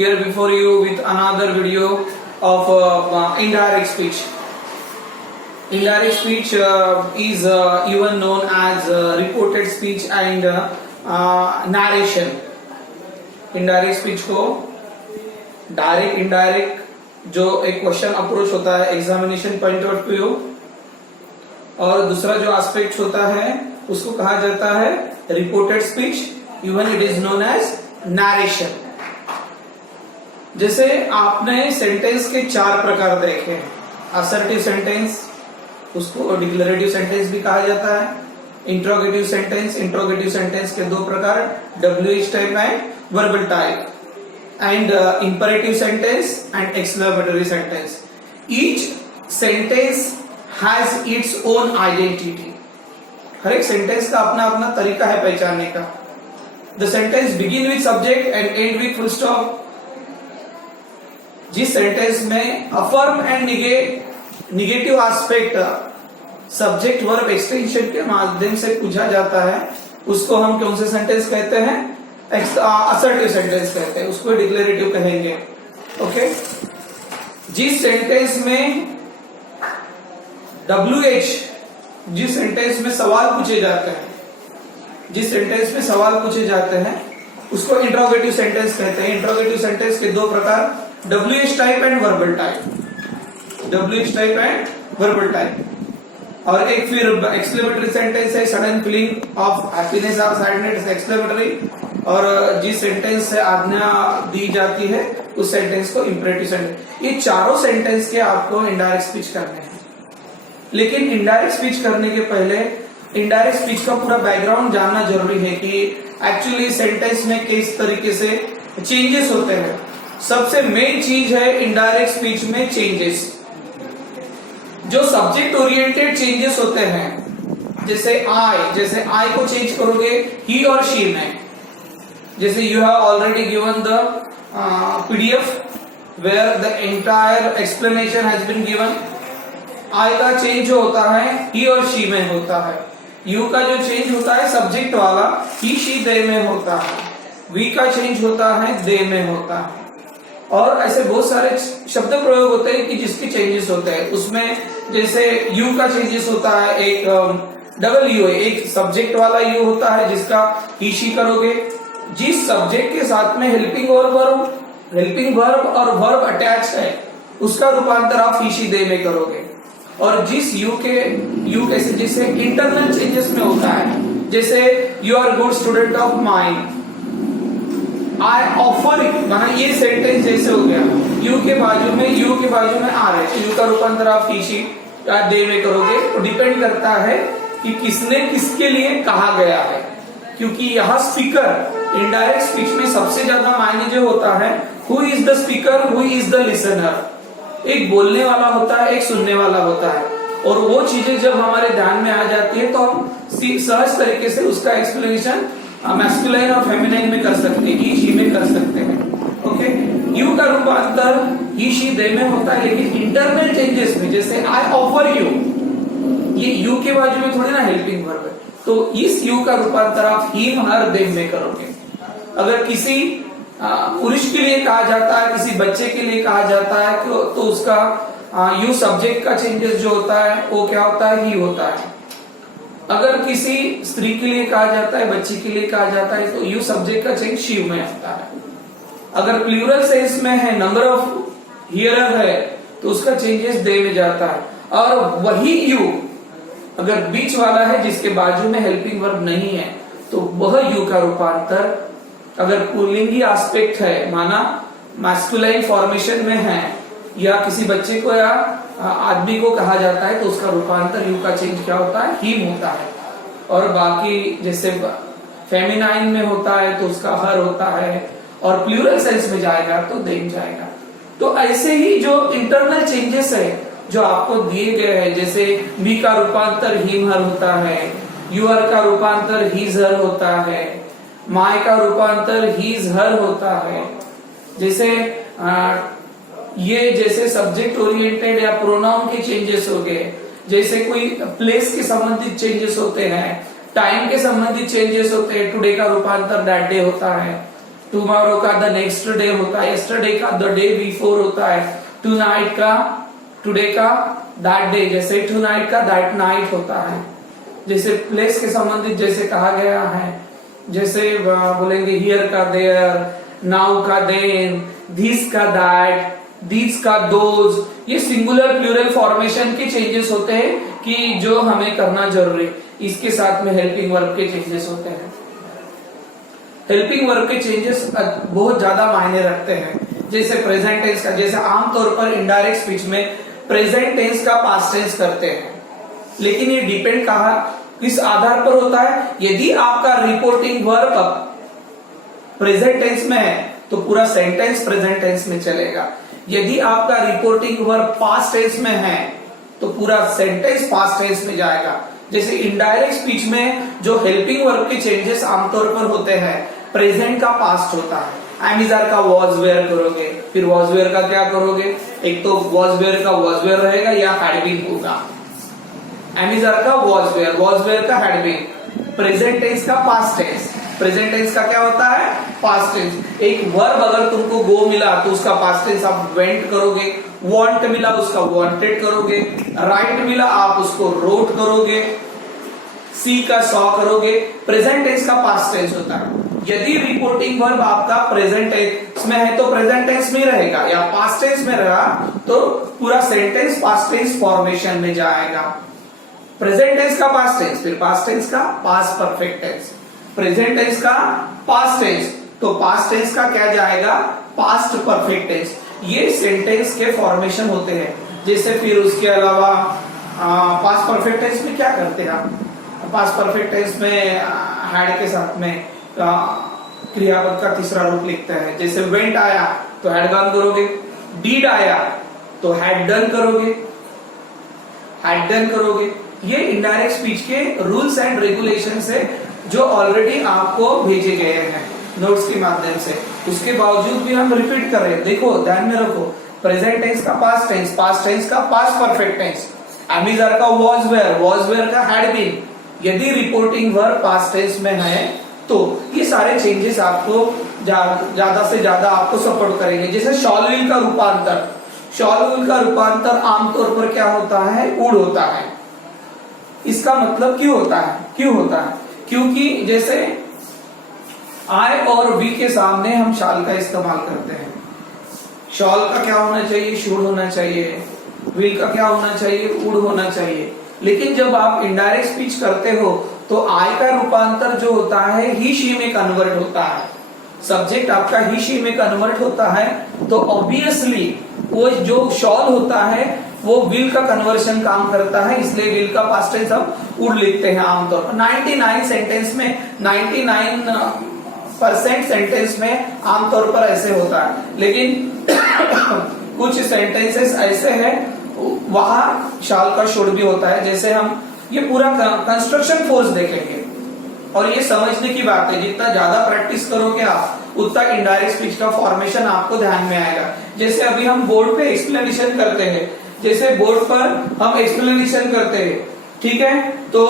here before you with another video of indirect speech. Indirect speech is even known as reported speech and narration. Indirect speech को direct indirect जो एक question approach होता है examination point of view, और दूसरा जो aspect होता है उसको कहा जाता है reported speech, even it is known as narration. जैसे आपने सेंटेंस के 4 प्रकार देखे हैं. असर्टिव सेंटेंस, उसको डिक्लेरेटिव सेंटेंस भी कहा जाता है. इंट्रोगेटिव सेंटेंस के 2 प्रकार, WH type and verbal type, and imperative sentence and exclamatory sentence. Each sentence has its own identity. हर एक सेंटेंस का अपना अपना तरीका है पहचानने का. The sentence begin with subject and end with full stop. जिस सेंटेंस में affirm and negative aspect subject verb extension के माध्यम से पूछा जाता है, उसको हम कौन से सेंटेंस कहते हैं? असर्टिव सेंटेंस कहते हैं, उसको डिक्लेरेटिव कहेंगे. ओके. जिस सेंटेंस में WH, जिस सेंटेंस में सवाल पूछे जाते हैं, उसको इंट्रोगेटिव सेंटेंस कहते हैं. इंट्रोगेटिव सेंटेंस के 2 प्रकार, WH type and verbal type. और एक फिर एक्सक्लेमेटरी सेंटेंस है, सडन फीलिंग ऑफ हैप्पीनेस और सैडनेस एक्सक्लेमेटरी. और जिस सेंटेंस से आज्ञा दी जाती है उस सेंटेंस को इंपरेटिव सेंटेंस. ये चारों सेंटेंस के आपको इनडायरेक्ट स्पीच करने हैं. लेकिन इनडायरेक्ट स्पीच करने के पहले इनडायरेक्ट स्पीच का पूरा बैकग्राउंड जानना जरूरी है कि एक्चुअली सेंटेंस में किस तरीके से चेंजेस होते हैं. सबसे मेन चीज है इनडायरेक्ट स्पीच में चेंजेस. जो सब्जेक्ट ओरिएंटेड चेंजेस होते हैं, जैसे आई को चेंज करोगे ही और शी में. जैसे you have already given the PDF where the entire explanation has been given. आई का चेंज जो होता है ही और शी में होता है. यू का जो चेंज होता है सब्जेक्ट वाला ही शी दे में होता है. वी का चेंज होता है दे में होता है. और ऐसे बहुत सारे शब्द प्रयोग होते हैं कि जिसके चेंजेस होते हैं. उसमें जैसे यू का चेंजेस होता है, एक डबल यू है, एक सब्जेक्ट वाला यू होता है जिसका ही शी करोगे. जिस सब्जेक्ट के साथ में हेल्पिंग वर्ब और वर्ब अटैच है उसका रूपांतर आप ही शी दे में करोगे. और जिस यू के जिससे इंटरनल चेंजेस में होता है, जैसे you are good student of mind, I offer, माना ये सेंटेंस जैसे हो गया, यू के बाजू में आ रहे हैं, यू का रूपांतर आप ही शी या दे में करोगे. तो डिपेंड करता है कि किसने किसके लिए कहा गया है, क्योंकि यहाँ स्पीकर इनडायरेक्ट स्पीच में सबसे ज्यादा मायने जो होता है, who is the speaker, who is the listener. एक बोलने वाला होता है, एक सुनने वाला होता है. और वो चीजें जब हमारे ध्यान में आ जाती है तो हम सहज तरीके से उसका एक्सप्लेनेशन मैस्कुलाइन और फेमिनाइन में कर सकते हैं, ही शी में कर सकते हैं. ओके. यू का रूपांतर ही शी दे में होता है, लेकिन इंटरनल चेंजेस में जैसे आई ऑफर यू, ये यू के बाजू में थोड़ी ना हेल्पिंग वर्ब है, तो इस यू का रूपांतर आप हिम हर देम में करोगे. अगर किसी पुरुष के लिए कहा जाता है, किसी बच्चे के लिए कहा जाता है तो उसका यू सब्जेक्ट का चेंजेस जो होता है वो क्या होता है? ही होता है. अगर किसी स्त्री के लिए कहा जाता है, बच्ची के लिए कहा जाता है, तो यू सब्जेक्ट का चेंज शी में आता है. अगर प्लूरल सेंस में है, नंबर ऑफ हियरर है, तो उसका चेंजेस दे में जाता है. और वही यू अगर बीच वाला है जिसके बाजू में हेल्पिंग वर्ब नहीं है, तो वह यू का रूपांतर अगर पुल्लिंगी एस्पेक्ट है, माना मैस्कुलाइन फॉर्मेशन में है, या किसी बच्चे को या आदमी को कहा जाता है, तो उसका रूपांतर यू का चेंज क्या होता है? हिम होता है. और बाकी जैसे फेमिनाइन में होता है तो उसका हर होता है, और प्लूरल सेंस में जाएगा तो देम जाएगा. तो ऐसे ही जो इंटरनल चेंजेस है जो आपको दिए गए हैं, जैसे बी का रूपांतर हिम हर होता है, यूर का रूपांतर हीज हर होता है, माय का रूपांतर हीज हर होता है. जैसे ये जैसे सब्जेक्ट ओरिएंटेड या प्रोनाउन के चेंजेस हो गए, जैसे कोई प्लेस के संबंधित चेंजेस होते हैं, टाइम के संबंधित चेंजेस होते हैं. टुडे का रूपांतर दैट डे होता है. टुमारो का द नेक्स्ट डे होता है, यस्टरडे का द डे बिफोर होता है, टुनाइट का टुडे का दैट डे, जैसे टुनाइट का दैट नाइट होता है। जैसे प्लेस के संबंधित जैसे कहा गया है, जैसे बोलेंगे हियर का देयर, नाउ का देन, दिस का दैट, दीज का दोज, ये सिंगुलर प्लूरल फॉर्मेशन के चेंजेस होते हैं कि जो हमें करना जरूरी। इसके साथ में हेल्पिंग वर्ब के चेंजेस होते हैं। हेल्पिंग वर्ब के चेंजेस बहुत ज्यादा मायने रखते हैं। जैसे प्रेजेंट टेंस का, जैसे आमतौर पर इनडायरेक्ट स्पीच में प्रेजेंट टेंस का पास्ट टेंस करते हैं, लेकिन ये डिपेंड कहा किस आधार पर होता है। यदि आपका रिपोर्टिंग वर्ब प्रेजेंट टेंस में है तो पूरा सेंटेंस प्रेजेंट टेंस में चलेगा। यदि आपका रिपोर्टिंग वर्ब पास्ट टेंस में है तो पूरा सेंटेंस पास्ट टेंस में जाएगा। जैसे इनडायरेक्ट स्पीच में जो हेल्पिंग वर्ब के चेंजेस आमतौर पर होते हैं, प्रेजेंट का पास्ट होता है। एमिजार का वॉज वेयर करोगे, फिर वॉज वेयर का क्या करोगे, एक तो वॉज वेयर का वॉज वेयर रहेगा या हैड बीन होगा। एमिजार का वॉज वेयर का हैड बीन। प्रेजेंट टेंस का पास्ट टेंस, प्रेजेंट टेंस का क्या होता है, पास्ट टेंस। एक वर्ब अगर तुमको गो मिला तो उसका पास्ट टेंस आप वेंट करोगे, वांट मिला उसका वांटेड करोगे, राइट मिला आप उसको रोट करोगे, सी का सॉ करोगे। प्रेजेंट टेंस का पास्ट टेंस होता है। यदि रिपोर्टिंग वर्ब आपका प्रेजेंट टेंस में है तो प्रेजेंट टेंस में रहेगा, या पास्ट टेंस में रहा तो पूरा सेंटेंस पास्ट टेंस फॉर्मेशन में जाएगा। प्रेजेंट टेंस का पास्ट टेंस, फिर पास्ट टेंस का past perfect tense, present tense का पास्ट टेंस, तो पास्ट टेंस का क्या जाएगा, पास्ट परफेक्ट टेंस। ये सेंटेंस के फॉर्मेशन होते हैं। जैसे फिर उसके अलावा पास्ट परफेक्ट टेंस में क्या करते हैं आप, पास्ट परफेक्ट टेंस में हैड के साथ में क्रियापद का तीसरा रूप लिखते हैं। जैसे वेंट आया तो हैड गॉन करोगे, डीड आया तो हैड डन करोगे, हैड डन करोगे। ये इनडायरेक्ट स्पीच के रूल्स एंड रेगुलेशन से जो ऑलरेडी आपको भेजे गए हैं नोट्स के माध्यम से, उसके बावजूद भी हम रिपीट कर रहे हैं। देखो ध्यान में रखो, प्रेजेंट टेंस का पास्ट टेंस, पास्ट टेंस का पास्ट परफेक्ट टेंस, एमिजार का वॉज वेयर का हैड बीन। यदि रिपोर्टिंग वर्ब पास्ट टेंस में है तो ये सारे चेंजेस आपको ज्यादा से ज्यादा आपको सपोर्ट करेंगे। जैसे शॉल विल का रूपांतर, शॉल विल का रूपांतर आमतौर पर क्या होता है, वुड होता है। इसका मतलब क्यों होता है, क्योंकि जैसे आई और वी के सामने हम शाल का इस्तेमाल करते हैं। शॉल का क्या होना चाहिए, शुड होना चाहिए, विल का क्या होना चाहिए, वुड होना चाहिए। लेकिन जब आप इनडायरेक्ट स्पीच करते हो तो आई का रूपांतर जो होता है ही शी में कन्वर्ट होता है। सब्जेक्ट आपका ही शी में कन्वर्ट होता है तो ऑब्वियसली वो जो शॉल होता है वो विल का कन्वर्शन काम करता है, इसलिए विल का पास्ट टेंस हम वुड लिखते हैं आमतौर पर। 99 सेंटेंस में 99% सेंटेंस में आमतौर पर ऐसे होता है। लेकिन कुछ सेंटेंसेस ऐसे हैं वहां शाल का शुड भी होता है। जैसे हम ये पूरा कंस्ट्रक्शन फोर्स देखेंगे और ये समझने की बात है, जितना ज्यादा प्रैक्टिस करोगे आप उतना इनडायरेक्ट स्पीच का फॉर्मेशन आपको ध्यान में आएगा। जैसे अभी हम बोर्ड पे एक्सप्लेनेशन करते हैं, जैसे बोर्ड पर हम एक्सप्लेनेशन करते हैं, ठीक है, तो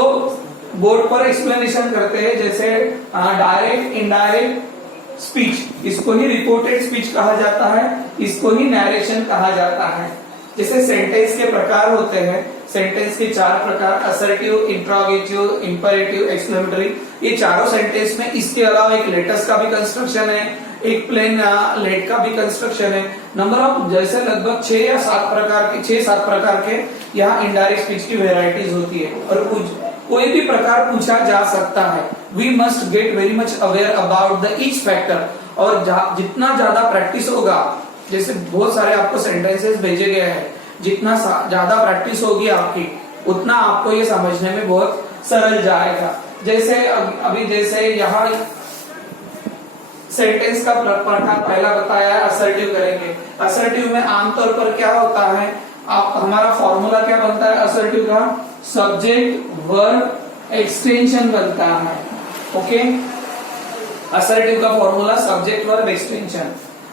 बोर्ड पर एक्सप्लेनेशन करते हैं जैसे डायरेक्ट इनडायरेक्ट स्पीच, इसको ही रिपोर्टेड स्पीच कहा जाता है, इसको ही नैरेशन कहा जाता है। जैसे सेंटेंस के प्रकार होते हैं, सेंटेंस के 4 प्रकार, असर्टिव, इंट्रोगेटिव, इंपरेटिव, एक्सक्लेमेटरी, ये चारों सेंटेंस में। इसके अलावा एक लेटस का भी कंस्ट्रक्शन है, एक प्लेन लेट का भी कंस्ट्रक्शन है। नंबर ऑफ जैसे लगभग 6 या 7 प्रकार के यहाँ इनडायरेक्ट स्पीच की वेराइटीज होती है और कोई भी प्रकार पूछा जा सकता है। We must get very much aware about the each factor, और जितना ज्यादा प्रैक्टिस होगा, जैसे बहुत सारे आपको सेंटेंसेस भेजे गए हैं, जितना ज्यादा प्रैक्टिस होगी आपकी उतना आपको ये समझने में बहुत सरल जाएगा। जैसे अभी जैसे यहाँ सेंटेंस का प्रकार पहला बताया है, असर्टिव करेंगे। असर्टिव में आमतौर पर क्या होता है, आप हमारा फॉर्मूला क्या बनता है असर्टिव का, सब्जेक्ट वर्ब एक्सटेंशन बनता है। ओके, असर्टिव का formula subject verb extension.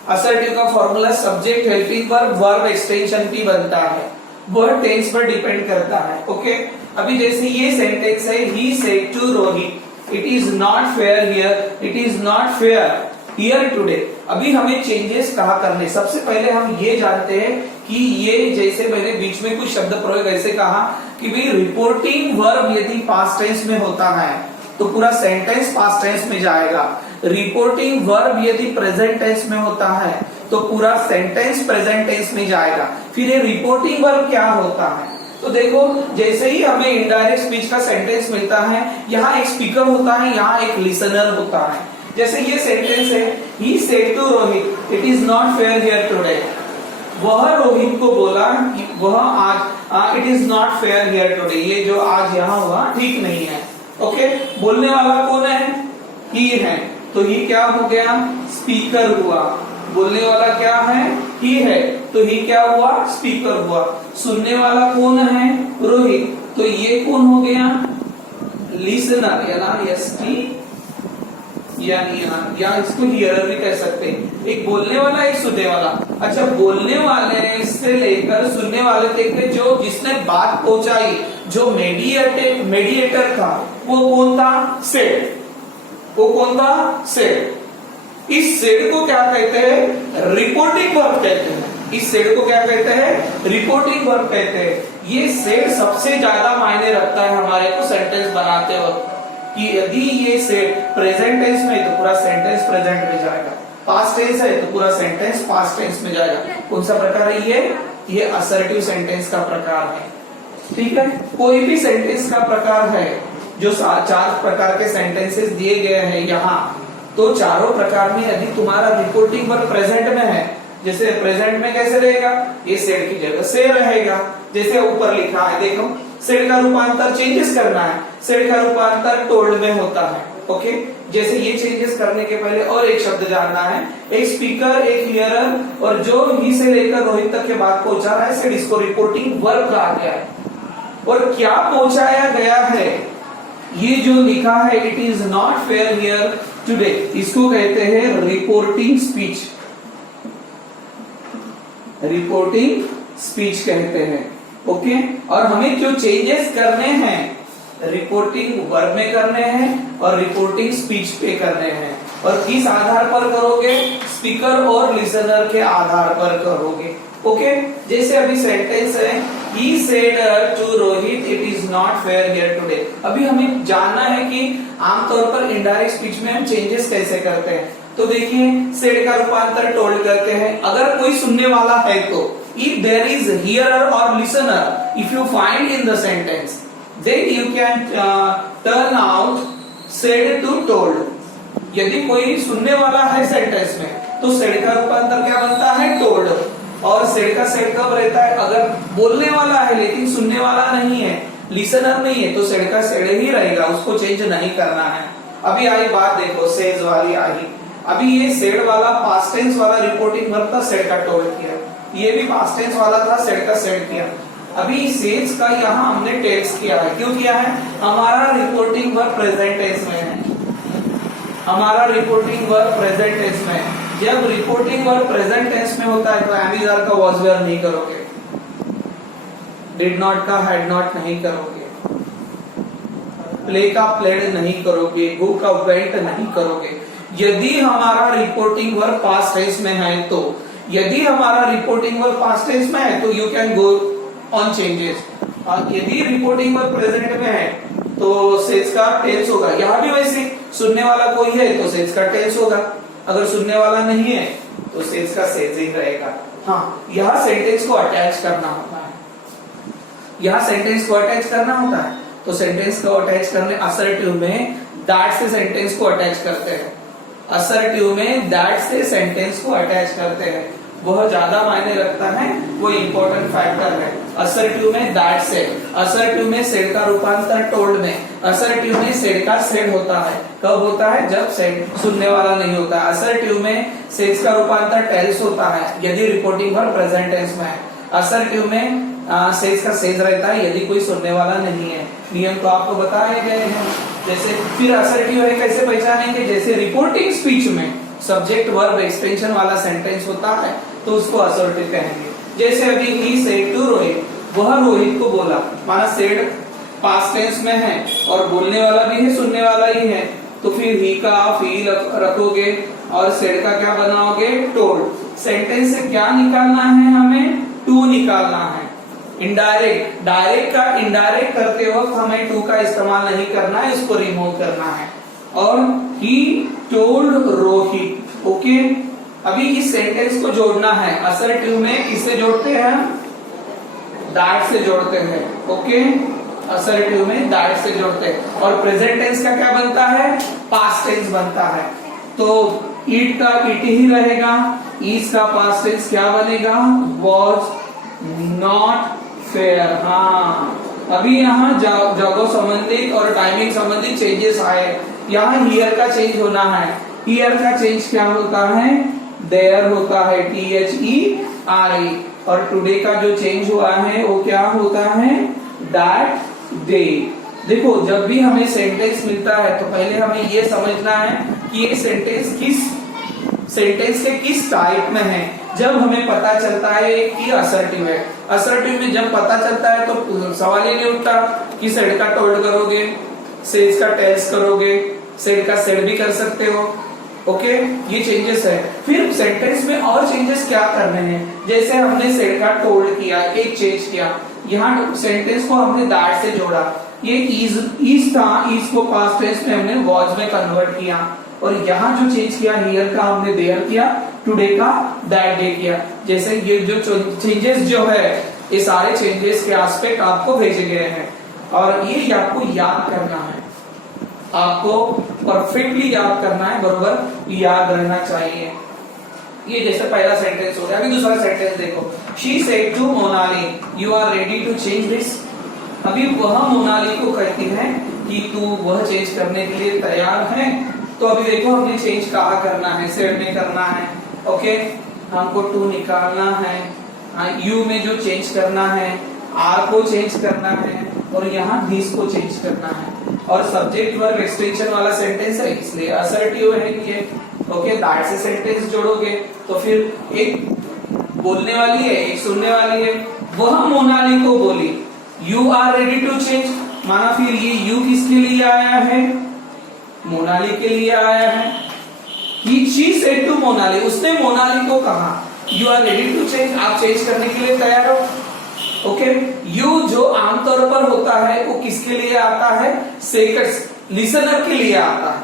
Assertive का formula subject helping verb verb extension भी बनता है, वर्ब टेंस पर डिपेंड करता है। ओके, अभी जैसे ये सेंटेंस है, he said to Rohit, it is not fair here, it is not fair here today. अभी हमें चेंजेस कहाँ करने, सबसे पहले हम ये जानते हैं कि ये जैसे मैंने बीच में कुछ शब्द प्रयोग ऐसे कहा कि भाई रिपोर्टिंग वर्ब यदि पास्ट टेंस में होता है तो पूरा सेंटेंस पास्ट टेंस में जाएगा। रिपोर्टिंग वर्ब यदि प्रेजेंट टेंस में होता है तो पूरा सेंटेंस प्रेजेंट टेंस में जाएगा। फिर ये रिपोर्टिंग वर्ब क्या होता है, तो देखो जैसे ही हमें इनडायरेक्ट स्पीच का सेंटेंस मिलता है, यहाँ एक स्पीकर होता है, यहाँ एक लिसनर होता है। जैसे ये सेंटेंस है, he said to Rohit it is not fair here today. वह रोहित को बोला कि वह आज it is not fair here today, ये जो आज यहाँ हुआ ठीक नहीं है। ओके, बोलने वाला कौन है, ही है, तो ही क्या हो गया, स्पीकर हुआ। बोलने वाला क्या है, ही है, तो ही क्या हुआ, स्पीकर हुआ। सुनने वाला कौन है, रोहित, तो ये कौन हो गया, लिसनर या इसको हियरर भी कह सकते हैं। एक बोलने वाला, एक सुनने वाला। अच्छा, बोलने वाले से लेकर सुनने वाले तक जो जिसने बात पहुंचाई, जो मेडिएटर था, वो कौन था, सेड। वो कौन था, सेड। इस सेड को क्या कहते हैं, रिपोर्टिंग वर्ब कहते हैं। इस सेड को क्या कहते हैं, रिपोर्टिंग वर्ब कहते हैं। ये सेड सबसे ज्यादा मायने रखता है हमारे को सेंटेंस बनाते वक्त, कि यदि ये सेड प्रेजेंट टेंस में तो पूरा सेंटेंस प्रेजेंट में जाएगा, पास्ट टेंस है तो पूरा सेंटेंस पास्ट टेंस में जाएगा। कौन सा प्रकार है ये असर्टिव सेंटेंस का प्रकार है। ठीक है, कोई भी सेंटेंस का प्रकार है, जो 4 प्रकार के सेंटेंसेस दिए गए हैं यहाँ, तो चारों प्रकार में यदि तुम्हारा रिपोर्टिंग वर्ब प्रेजेंट में है, जैसे प्रेजेंट में कैसे रहेगा, ये सेड की जगह से रहेगा। जैसे ऊपर लिखा है देखो, सेड का रूपांतर चेंजेस करना है, सेड का रूपांतर टोल्ड में होता है। ओके, जैसे ये चेंजेस करने के पहले और एक शब्द जानना है, एक स्पीकर, एक हियरर, और जो ही से लेकर रोहित तक के बात पहुंचा रहा है, सेड, इसको रिपोर्टिंग वर्ब कहा गया है। और क्या पहुंचाया गया है, ये जो लिखा है it is not fair here today, इसको कहते हैं रिपोर्टिंग स्पीच। रिपोर्टिंग स्पीच कहते हैं। ओके, और हमें जो चेंजेस करने हैं, रिपोर्टिंग वर्ब में करने हैं और रिपोर्टिंग स्पीच पे करने हैं। और किस आधार पर करोगे, स्पीकर और लिसनर के आधार पर करोगे। ओके, जैसे अभी सेंटेंस है, he said to Rohit it is not fair here today। अभी हमें जानना है कि आमतौर पर इनडायरेक्ट स्पीच में हम चेंजेस कैसे करते हैं। तो देखिए, सेड का रूपांतर टोल्ड करते हैं। अगर कोई सुनने वाला है तो if there is hearer or listener, if you find in the sentence, then you can turn out said to told। यदि कोई सुनने वाला है सेंटेंस में, तो सेड का रूपांतर क्या बनता है, टोल्ड। और सेड का सेड कब रहता है, अगर बोलने वाला है लेकिन सुनने वाला नहीं है, लिसनर नहीं है, तो सेड का सेड ही रहेगा, उसको चेंज नहीं करना है। अभी आई बात देखो, सेज वाली आई। अभी ये सेड वाला पास्ट टेंस वाला रिपोर्टिंग वर्ब था, सेड का टोल्ड किया। ये भी पास्ट टेंस वाला था, सेड का सेड किया। अभी सेज का यहाँ हमने टेल्स किया है। क्यों किया है, हमारा रिपोर्टिंग वर्ब प्रेजेंट टेंस में है। हमारा रिपोर्टिंग वर्ब प्रेजेंट टेंस में है। जब रिपोर्टिंग वर्ब प्रेजेंट टेंस में होता है तो एम इज आर का वॉज वेयर नहीं करोगे, डिड नॉट का हैड नॉट नहीं करोगे, प्ले का प्लेड नहीं करोगे, गो का वेंट नहीं करोगे। यदि हमारा रिपोर्टिंग वर्ब पास्ट टेंस में है तो, यदि हमारा रिपोर्टिंग वर्ब पास्ट टेंस में है तो you can go on changes. और यदि रिपोर्टिंग वर्ब प्रेजेंट में है तो सेज का टेंस होगा। यहाँ भी वैसे सुनने वाला कोई है तो सेज का टेंस होगा, अगर सुनने वाला नहीं है तो सेज का सेज ही रहेगा। हाँ, यहाँ सेंटेंस को अटैच करना होता है, यहाँ सेंटेंस को अटैच करना होता है। तो सेंटेंस को अटैच करने, असर्टिव में दैट से सेंटेंस को अटैच करते हैं। असर्टिव में दैट से सेंटेंस को अटैच करते हैं, वह ज्यादा मायने रखता है, वो इंपॉर्टेंट फैक्टर है। असर्टिव में दैट से, असर्टिव में सेड का रूपांतर टोल्ड में, असर्टिव में सेड का सेड होता है। कब होता है, जब सेड सुनने वाला नहीं होता है। असर्टिव में सेज का रूपांतर टेल्स होता है यदि रिपोर्टिंग वर्ब प्रेजेंट टेंस में है। असर्टिव में सेज का सेज रहता है यदि कोई सुनने वाला नहीं है। नियम तो आपको बताए गए हैं। जैसे फिर असर्टिव है कैसे पहचानेंगे, जैसे रिपोर्टिंग स्पीच में सब्जेक्ट वर्ब एक्सटेंशन वाला सेंटेंस होता है तो उसको असर्टिव कहेंगे। जैसे अभी ही सेड टू रोहित, वह रोहित को बोला, माना सेड पास्ट टेंस में है और बोलने वाला भी है, सुनने वाला ही है, तो फिर ही का फील रखोगे और सेड का क्या बनाओगे, टोल्ड। सेंटेंस से क्या निकालना है हमें, टू निकालना है। इनडायरेक्ट, डायरेक्ट का इनडायरेक्ट करते वक्त हमें टू का इस्तेमाल नहीं करना है, इसको रिमूव करना है। और ही टोल्ड रोहित। ओके, अभी इस सेंटेंस को जोड़ना है। असर्टिव में किससे जोड़ते हैं, दैट से जोड़ते हैं। ओके, असर्टिव में दैट से जोड़ते हैं। और प्रेजेंट टेंस का क्या बनता है, पास्ट टेंस बनता है। तो इट का इट ही रहेगा, इज का पास्ट टेंस क्या बनेगा, वॉज नॉट फेयर। हाँ, अभी यहाँ जगह संबंधित और टाइमिंग संबंधित चेंजेस आए। यहाँ हियर का चेंज होना है। हियर का चेंज क्या होता है, देयर होता है, THERE। और टुडे का जो चेंज हुआ है वो क्या होता है, दैट डे। देखो, जब भी हमें सेंटेंस मिलता है तो पहले हमें ये समझना है कि ये सेंटेंस के किस टाइप में है। जब हमें पता चलता है कि असर्टिव है, असर्टिव में जब पता चलता है तो सवाल ही नहीं उठता कि सेड का टोल्ड करोगे, सेज का टेल्स करोगे, सेड का सेड भी कर सकते हो। ओके, ये चेंजेस है। फिर सेंटेंस में और चेंजेस क्या करने हैं, जैसे हमने सेड का टोल्ड किया, एक चेंज किया, यहाँ सेंटेंस को हमने दैट से जोड़ा। ये इज था, इज को पास्ट टेंस में हमने वॉज में कन्वर्ट किया। और यहाँ जो चेंज किया, हियर का हमने देयर किया, टुडे का दैट डे किया। जैसे ये जो चेंजेस जो है, ये सारे चेंजेस के एस्पेक्ट आपको भेजे गए हैं और ये आपको याद करना है, आपको परफेक्टली याद करना है, बरोबर याद रहना चाहिए। ये जैसे पहला सेंटेंस हो गया। अभी दूसरा सेंटेंस देखो, she said to Monali, you are ready to change this. अभी वह मोनाली को कहती है कि तू वह चेंज करने के लिए तैयार है। तो अभी देखो, हमने चेंज कहाँ करना है, सेड में करना है। ओके, हमको टू निकालना है, यू में जो चेंज करना है, आर को चेंज करना है और यहाँ दिस को चेंज करना है। और सब्जेक्ट वर्ब एक्सटेंशन वाला सेंटेंस है, इसलिए असर्टिव है ये। ओके, दैट से सेंटेंस जोड़ोगे तो फिर एक बोलने वाली है, एक सुनने वाली है। वह मोनाली को बोली, you are ready to change, माना फिर ये यू किसके लिए आया है, मोनाली के लिए आया है। शी सेड टू मोनाली, उसने मोनाली को कहा, you are ready to change, आप चेंज करने के लिए तैयार हो। ओके, यू जो आमतौर पर होता है वो किसके लिए आता है, लिसनर के लिए आता है।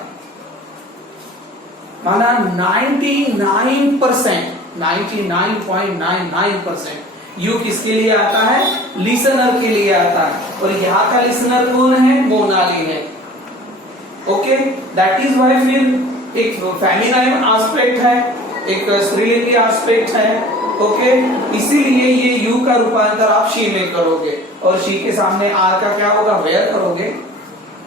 माना 99%, 99.99% यू किसके लिए आता है, लिसनर के लिए आता है। और यहाँ का लिसनर कौन है, मोनाली है। ओके, दैट इज वाई फिर एक फेमिनाइन एस्पेक्ट है, एक स्त्रीलिंगी एस्पेक्ट है। ओके, इसीलिए ये यू का रूपांतर आप शी में करोगे और शी के सामने आर का क्या होगा, वेयर करोगे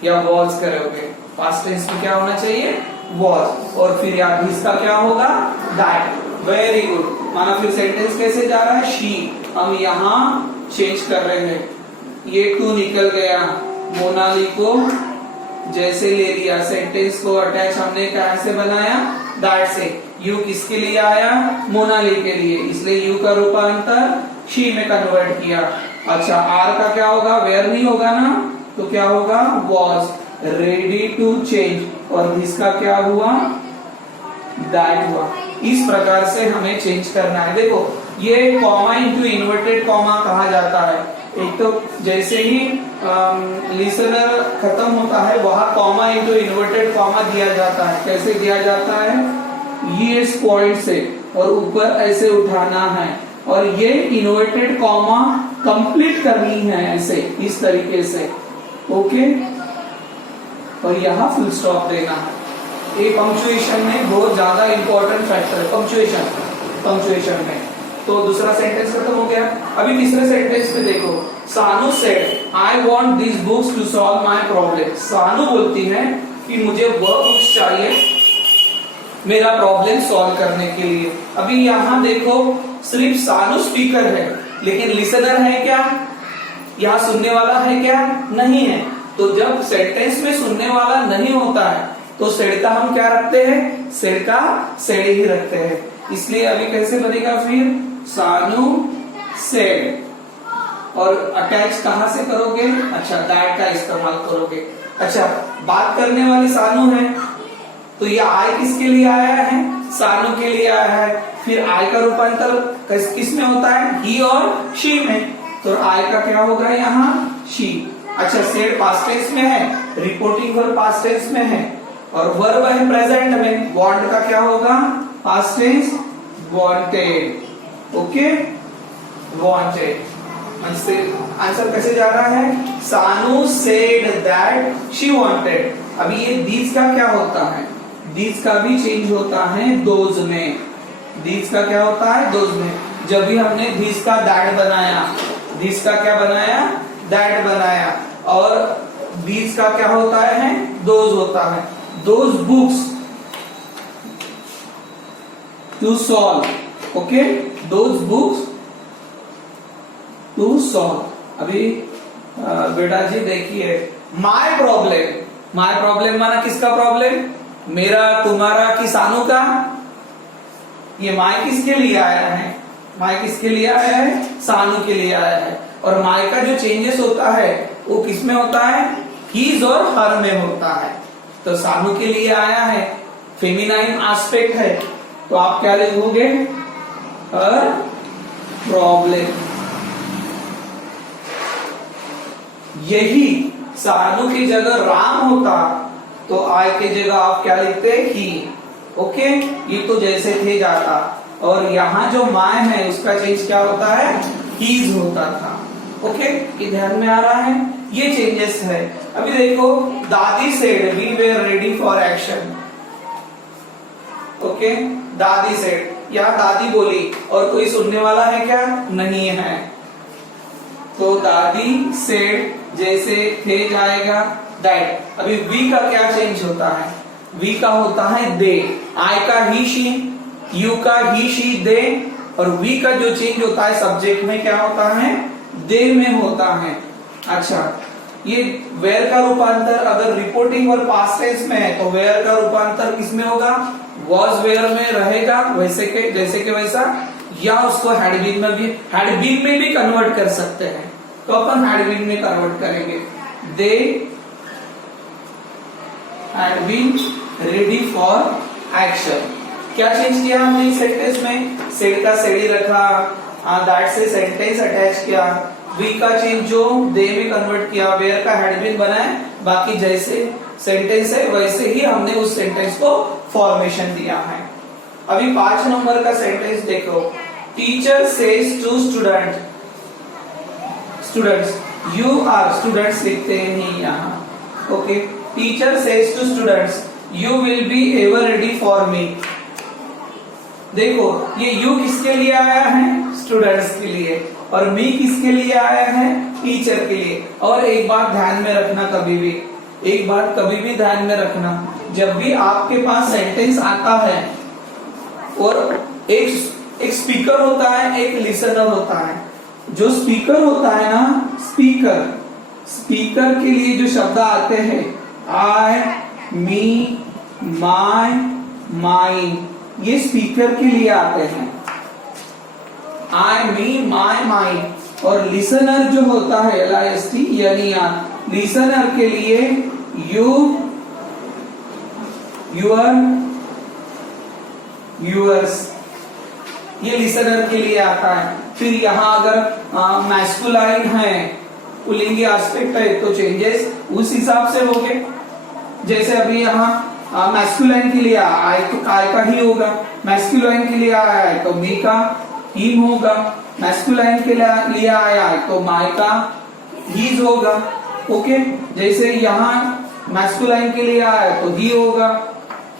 या वॉज करोगे। पास्ट टेंस में क्या होना चाहिए, वॉज। और फिर या इसका क्या होगा, दैट। Very good. माना फिर सेंटेंस कैसे जा रहा है, शी, हम यहाँ चेंज कर रहे हैं, ये टू निकल गया, मोनाली को जैसे ले लिया, सेंटेंस को अटैच हमने कहाँ से बनाया, दैट से। यू किसके लिए आया, मोनाली के लिए, इसलिए यू का रूपांतर शी में कन्वर्ट किया। अच्छा, आर का क्या होगा, वेयर नहीं होगा ना, तो क्या होगा, वॉज रेडी टू चेंज। और इसका क्या हुआ, दैट हुआ। इस प्रकार से हमें चेंज करना है। देखो, ये कॉमा इंटू इन्वर्टेड कॉमा कहा जाता है। एक तो जैसे ही लिसनर खत्म होता है वहां कॉमा इंटू इन्वर्टेड कॉमा दिया जाता है। कैसे दिया जाता है, ये इस पॉइंट से और ऊपर ऐसे उठाना है और ये इन्वर्टेड कॉमा कंप्लीट करनी है ऐसे, इस तरीके से। ओके, और यहाँ फुल स्टॉप देना है। ये पंक्चुएशन में बहुत ज्यादा इंपॉर्टेंट फैक्टर है, पंक्चुएशन में। तो दूसरा सेंटेंस खत्म हो गया। अभी तीसरे सेंटेंस पे देखो, Sanu said I want this books to solve my problem. Sanu बोलती है कि मुझे वह बुक्स चाहिए मेरा प्रॉब्लम सॉल्व करने के लिए। अभी यहाँ देखो, सिर्फ सानू स्पीकर है लेकिन लिसनर है क्या, यहाँ सुनने वाला है क्या, नहीं है। तो जब सेंटेंस में सुनने वाला नहीं होता है तो सेड का हम क्या रखते हैं, सेड का सेड ही रखते हैं। इसलिए अभी कैसे बनेगा फिर, सानू सेड, और अटैच कहां से करोगे, अच्छा दैट का इस्तेमाल करोगे। अच्छा, बात करने वाली सानू है, तो ये आई किसके लिए आया है? सानू के लिए आया है। फिर आई का रूपांतर किस में होता है? ही और शी में। तो आई का क्या होगा यहाँ? शी। अच्छा, सेड पास्ट टेंस में है, रिपोर्टिंग वर्ब पास्ट टेंस में है और वर्ब है प्रेजेंट में। वांट का क्या होगा? Past tense wanted. Okay, wanted. Answer कैसे जा रहा है? सानू सेड दैट शी वांटेड। अभी ये दीज का क्या होता है? दीज का भी चेंज होता है दोज में। दीज का क्या होता है? दोज में। जब भी हमने दीज का दैट बनाया, दीज का क्या बनाया? दैट बनाया। और दीज का क्या होता है? दोज होता है। Those books to solve. Okay, those books to solve. अभी बेटा जी देखिए, माय प्रॉब्लम। माय प्रॉब्लम माना किसका प्रॉब्लम? मेरा, तुम्हारा कि सानू का? ये माय किसके लिए आया है? माय किसके लिए आया है? सानू के लिए आया है। और माय का जो चेंजेस होता है वो किस में होता है? हीज और हर में होता है। तो सानू के लिए आया है, फेमिनाइन एस्पेक्ट है, तो आप क्या लिखोगे? हर प्रॉब्लम। यही सानू की जगह राम होता तो आई की जगह आप क्या लिखते? ही। ओके, ये तो जैसे थे जाता। और यहाँ जो माय है उसका चेंज क्या होता है? हीज होता था। ओके, ये ध्यान में आ रहा है? ये चेंजेस है। अभी देखो, Dadi said we were ready for action. Okay, Dadi said, यहाँ दादी बोली और कोई सुनने वाला है क्या? नहीं है। तो दादी सेड जैसे थे जाएगा दैट। अभी वी का क्या चेंज होता है? वी का होता है दे। आई का ही शी, यू का ही शी दे, और वी का जो चेंज होता है सब्जेक्ट में क्या होता है? दे में होता है। अच्छा, ये वेयर का रूपांतर अगर रिपोर्टिंग और पास्ट टेंस में है तो वेयर का रूपांतर किसमें होगा? वॉज वेयर में रहेगा, वैसे के जैसे के वैसा, या उसको हैड बीन में भी, हैड बीन में भी कन्वर्ट कर सकते हैं। तो अपन हैड बीन में कन्वर्ट करेंगे। They had been ready for action. क्या चेंज किया हमने इस सेंटेंस में? सेड का सेड ही रखा, दैट से सेंटेंस अटैच किया। वी का चेंज जो दे में कन्वर्ट किया, वेयर का हैड बीन बनाए, बाकी जैसे सेंटेंस है वैसे ही हमने उस सेंटेंस को फॉर्मेशन दिया है। अभी 5 नंबर का सेंटेंस देखो। Teacher says to student, students, you are, students लिखते हैं नहीं यहाँ। Okay, teacher says to students, you will be ever ready for me. देखो, ये यू किसके लिए आया है? स्टूडेंट्स के लिए। और मी किसके लिए आया है? टीचर के लिए। और एक बात ध्यान में रखना, कभी भी एक बात कभी भी ध्यान में रखना, जब भी आपके पास सेंटेंस आता है और एक स्पीकर होता है, एक लिसनर होता है। जो स्पीकर होता है ना, स्पीकर के लिए जो शब्द आते हैं आई, मी, माय, माइन, ये स्पीकर के लिए आते हैं। आई, मी, माय, माइन। और लिसनर जो होता है LIST यानी लिसनर के लिए यू, यूर, यूअर्स, ये लिसनर के लिए आता है। फिर यहाँ अगर मैस्कुलाइन है, पुल्लिंगी एस्पेक्ट है, तो चेंजेस उस हिसाब से होंगे। जैसे अभी यहाँ मैस्कुलाइन के लिए आई तो आई का ही होगा, मैस्कुलाइन के लिए आया है तो मी का ही होगा, मैस्कुलाइन के लिए आया है तो माय का हीज होगा। ओके, जैसे यहाँ मैस्कुलाइन के लिए आया है तो ही होगा,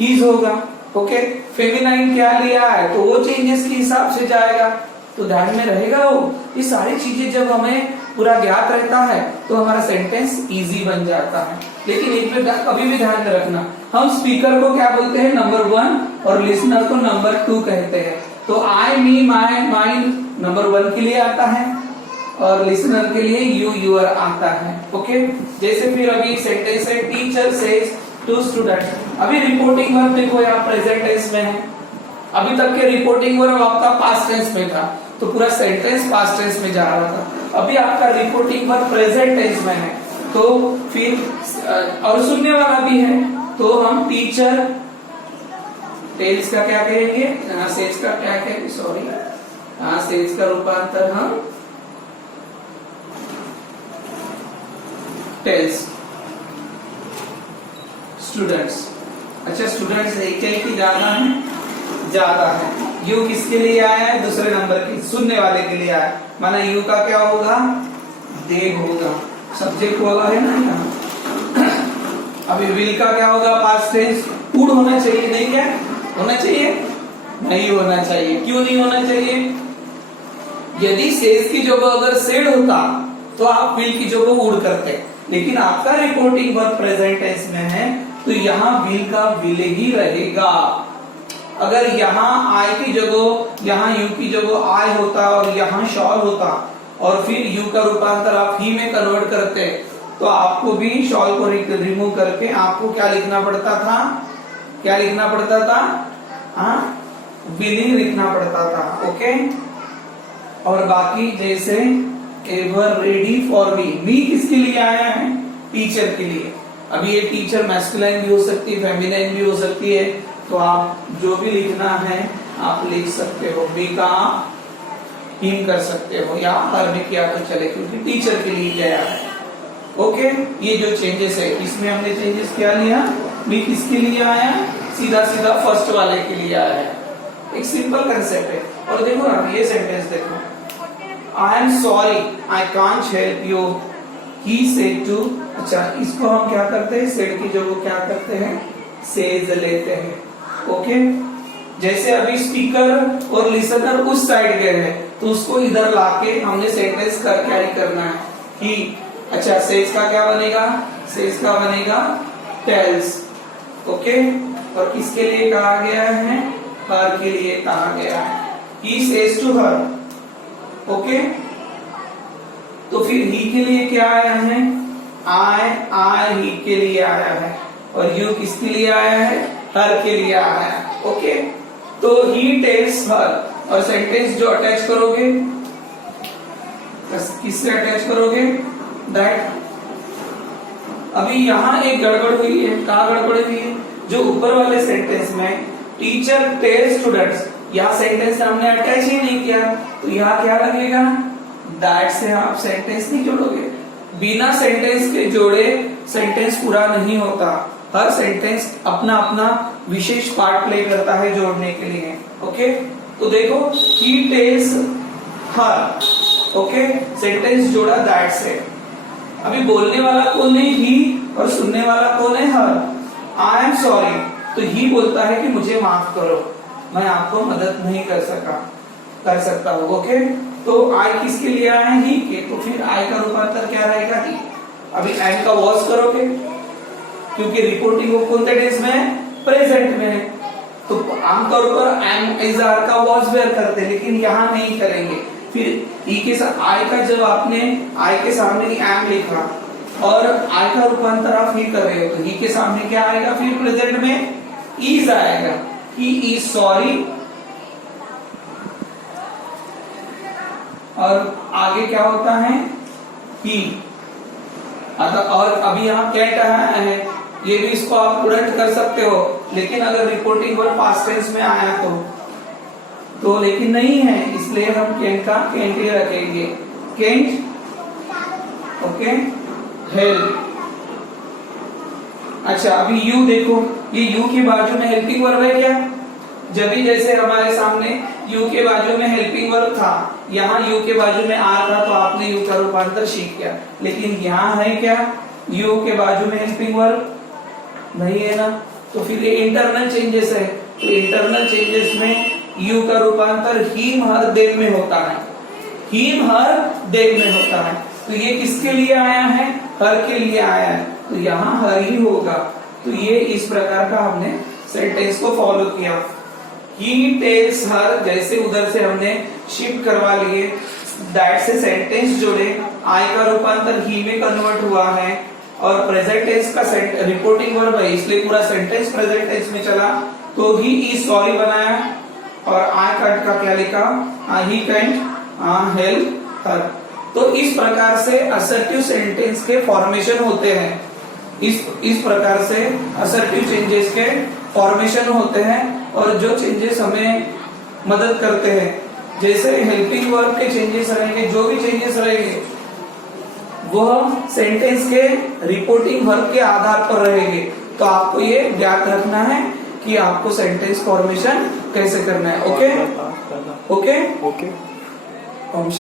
हीज होगा। ओके, फेमिनाइन क्या लिया है तो वो चेंजेस के हिसाब से जाएगा। तो ध्यान में रहेगा वो, ये सारी चीजें जब हमें पूरा ज्ञात रहता है तो हमारा सेंटेंस इजी बन जाता है। लेकिन एक पे कभी भी ध्यान में रखना, हम स्पीकर को क्या बोलते हैं? नंबर 1 और लिसनर को नंबर 2 कहते हैं। तो आई, मी, माय, माइन नंबर 1 के लिए आता है और लिसनर के लिए यू, यूर आता है। ओके, जैसे फिर अभी सेंटेंस है टीचर सेज टू स्टूडेंट। अभी रिपोर्टिंग वर्ब देखो यहाँ प्रेजेंट टेंस में है। अभी तक के रिपोर्टिंग वर्ब आपका पास्ट टेंस में था तो पूरा सेंटेंस पास्ट टेंस में जा रहा था। अभी आपका रिपोर्टिंग वर्ब प्रेजेंट टेंस में है तो फिर और सुनने वाला भी है तो हम टीचर टेल्स का क्या कहेंगे, सेल्स का क्या कहेंगे, सॉरी, सेल्स का रूपांतर हम टेल्स। स्टूडेंट्स, अच्छा स्टूडेंट्स एक की ज्यादा है, ज्यादा है। यू किसके लिए आया है, दूसरे नंबर के सुनने वाले के लिए आया, माना यू का क्या होगा, दे होगा, सब्जेक्ट वाला है ना यहाँ। अभी विल का क्या होगा, पास्ट टेंस, वुड होना चाहिए, नहीं क्या होना चाहिए, नहीं होना चाहिए। क्यों नहीं होना चाहिए, यदि सेज की जगह अगर सेड होता तो आप विल की जगह वुड करते, लेकिन आपका रिपोर्टिंग वर्ब प्रेजेंट टेंस में है तो यहाँ विल का विल ही रहेगा। अगर यहाँ आई की जगह, यहाँ यू की जगह आई होता और यहाँ शॉल होता और फिर यू का रूपांतर आप ही में कन्वर्ट करते तो आपको भी शॉल को रिमूव करके आपको क्या लिखना पड़ता था, क्या लिखना पड़ता था, विलिंग लिखना पड़ता था। ओके, और बाकी जैसे एवर रेडी फॉर मी किसके लिए आया है, टीचर के लिए। अभी ये टीचर मैस्कुलाइन भी हो सकती है, फेमिनाइन भी हो सकती है, तो आप जो भी लिखना है आप लिख सकते हो, बी का हिम कर सकते हो या हर में किया तो चले, क्योंकि टीचर के लिए गया है। ओके, ये जो चेंजेस है इसमें हमने चेंजेस क्या लिया, बी किसके लिए आया, सीधा सीधा फर्स्ट वाले के लिए आया है। एक सिंपल कंसेप्ट है। और देखो ना ये सेंटेंस देखो, I am sorry I can't help you, he said to. अच्छा, इसको हम क्या करते हैं, सेड की जगह क्या करते हैं, सेज लेते हैं। ओके, जैसे अभी स्पीकर और लिसनर उस साइड गए हैं तो उसको इधर लाके हमने सेंटेंस का क्या ही करना है कि, अच्छा सेज का क्या बनेगा, सेज का बनेगा टेल्स। ओके, और किसके लिए कहा गया है, हर के लिए कहा गया है, he says to her. Okay, तो फिर ही के लिए क्या आया है, आई ही के लिए आया है, और यू किसके लिए आया है, हर के लिए आया है। ओके, तो ही टेल्स हर, और सेंटेंस जो अटैच करोगे किससे अटैच करोगे, दैट। अभी यहाँ एक गड़बड़ हुई है, कहाँ गड़बड़ हुई है, जो ऊपर वाले सेंटेंस में टीचर टेल्स स्टूडेंट्स, यहाँ सेंटेंस हमने अटैच ही नहीं किया, तो यहाँ क्या लगेगा, दैट से आप सेंटेंस नहीं जोड़ोगे। बिना सेंटेंस के जोड़े सेंटेंस पूरा नहीं होता, हर सेंटेंस अपना अपना विशेष पार्ट प्ले करता है जोड़ने के लिए। ओके, तो देखो he tells her, okay, sentence जोड़ा दैट से। अभी बोलने वाला कौन है, ही, और सुनने वाला कौन है, हर। आई एम सॉरी, तो ही बोलता है कि मुझे माफ करो, मैं आपको मदद नहीं कर सकता हूँ। ओके, तो आई किसके लिए आया है, ही के, तो फिर आई का रूपांतर क्या रहेगा, ही। अभी एम का वॉज करोगे, क्योंकि रिपोर्टिंग वो कौन टेंस में है, प्रेजेंट में है, तो आमतौर पर एम इज आर का वॉज वेयर करते हैं, लेकिन यहाँ नहीं करेंगे। फिर ई के साथ आई का, जब आपने आई के सामने एम लिखा और आई का रूपांतर आप ही कर रहे हो, तो ही के सामने क्या आएगा, फिर प्रेजेंट में इज आएगा, ही इज सॉरी। और आगे क्या होता है, ही। और अभी यहाँ कैट है, ये भी इसको आप उलट कर सकते हो, लेकिन अगर रिपोर्टिंग वर्ब पास्ट टेंस में आया तो लेकिन नहीं है, इसलिए हम कैंट का कैंट ही रखेंगे, कैंट। Okay, help. अच्छा, अभी यू देखो, ये यू के बाजू में हेल्पिंग वर्ब है क्या, जब भी जैसे हमारे सामने यू के बाजू में हेल्पिंग वर्ब था, यहाँ यू के बाजू में आर था, तो आपने यू का रूपांतर सीख किया, लेकिन यहाँ है क्या, यू के बाजू में हेल्पिंग वर्ब नहीं है ना, तो फिर ये इंटरनल चेंजेस है। तो इंटरनल चेंजेस में यू का रूपांतर हीम हर देम में होता है, हीम हर देम में होता है, तो ये किसके लिए आया है, हर के लिए आया है, तो यहाँ हर ही होगा। तो ये इस प्रकार का हमने सेंटेंस को फॉलो किया। ही टेल्स हर, जैसे उधर से हमने शिफ्ट करवा लिए, दैट से सेंटेंस जोड़े, आई का रूपांतर ही में कन्वर्ट हुआ है, और प्रेजेंट टेंस का रिपोर्टिंग वर्ब है, इसलिए पूरा सेंटेंस प्रेजेंट टेंस में चला, तो ही इज सॉरी बनाया, और आई कैंट का क्या लिखा, ही कैंट हेल्प हर। तो इस प्रकार से असर्टिव सेंटेंस के फॉर्मेशन होते हैं, इस प्रकार से असर्टिव चेंजेस के फॉर्मेशन होते हैं, और जो चेंजेस हमें मदद करते हैं, जैसे हेल्पिंग वर्ब के चेंजेस रहेंगे, जो भी चेंजेस रहेंगे वह सेंटेंस के रिपोर्टिंग वर्ब के आधार पर रहेंगे। तो आपको ये याद रखना है कि आपको सेंटेंस फॉर्मेशन कैसे करना है। Okay okay okay.